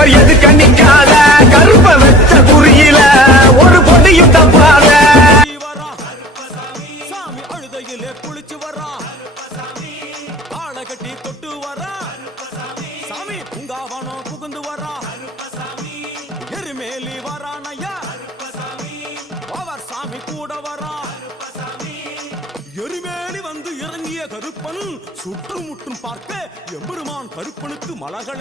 அவர் எது கண்ணிக்காத கருப்ப வச்ச குறியில ஒரு பொடியும் தப்பாத சாமி அழுதையிலே குளிச்சு வரா ஆளை கட்டி தொட்டு வரா சாமி பூங்காவனம் புகுந்து வரா எருமேலி வரானையா அவர் சாமி கூட வரா எருமேலி வந்து இறங்கிய கருப்பன் சுற்றும் முற்றும் பார்க்க எம்பெருமான் கருப்பனுக்கு மலர்கள்